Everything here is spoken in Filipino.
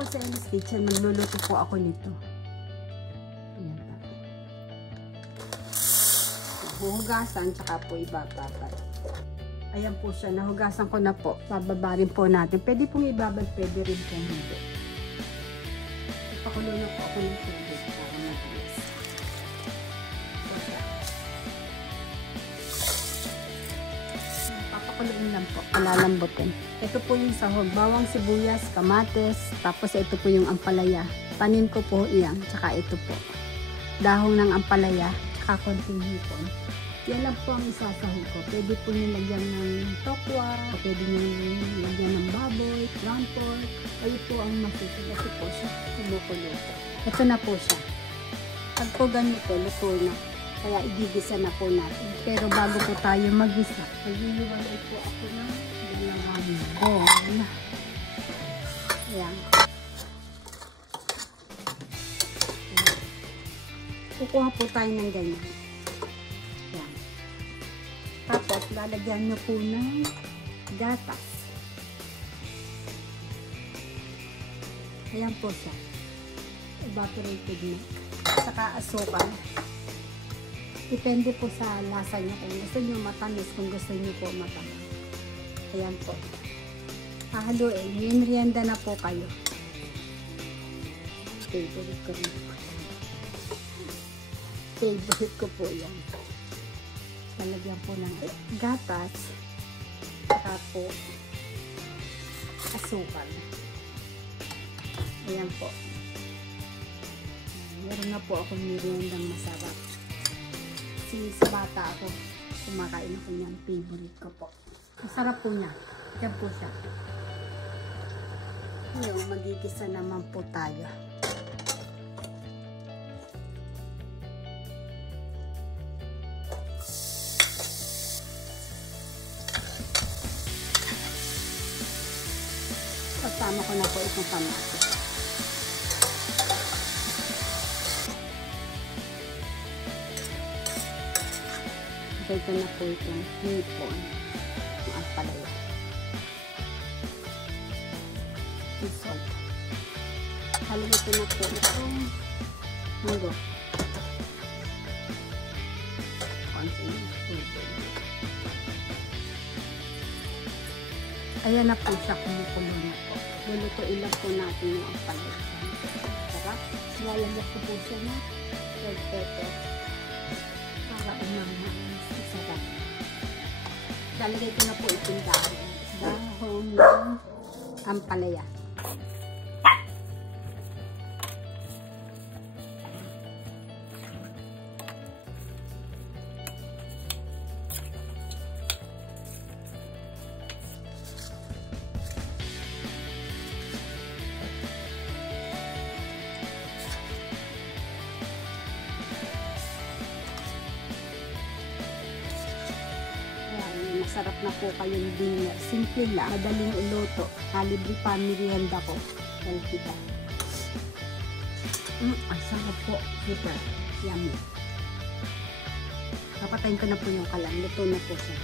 po sa Ellie's Kitchen, magluluto po ako nito. Ayan pa. Huhugasan, tsaka po ibababad. Ayan po siya, nahugasan ko na po. Bababa rin po natin. Pwede pong ibabad, pwede rin pong hindi. Ipakulo na po ako ng tubig para mabilis. Papakuloin lang po, palalambutin. Ito po yung sahog, bawang sibuyas, kamates, tapos ito po yung ampalaya. Panin ko po iyan, tsaka ito po. Dahon ng ampalaya, tsaka konting hipon. Yan lang po ang isasahog ko. Pwede po nyo lagyan ng tokwa, pwede nyo lagyan ng baboy, ground pork. Kayo po ang masusunod. Ito po siya, kumukulo po. Ito na po siya. Pag po ganito, luto na. Kaya igigisa na po natin. Pero bago po tayo magisa, magliliwalay po ako ng dalawang bowl. Ayan. Kukuha po tayo ng ganyan. Ayan. Tapos, lalagyan nyo po ng gatas. Ayan po siya. Evaporated milk. Saka asukal. Depende po sa lasa nyo. Kung gusto nyo matamis, kung gusto nyo po matamis. Ayan po. Hahaluin. Merienda na po kayo. Favorite ko rin po. Favorite ko po yan. Lalagyan po ng gatas. Saka po asukal. Ayan po. Meron na po akong meriendang masarap. Kasi sa bata ako, kumakain ako niyan. Favorite ko po. Masarap po niya. Yan po siya. Ngayon, magigisa naman po tayo. Kasama ko na po itong kamatis. Ito na po itong hipon. Ang ampalaya. And salt. Halagay ko na po itong munggo. Konting tubig. Ayan na po siya, kumukulo na po. Lulutuin lang po natin yung ampalaya. Sarap. Lalagyan ko po siya na red pepper. Para umang sarap. Lalagay ko na po itong dahon ng ampalaya. Masarap na po kayong dinner. Simple lang. Madaling iluto. Libre pa merienda ko. Healthy ka. Ang sarap po. Super. Yummy. Papatayin ko na po yung kalan. Luto na po siya.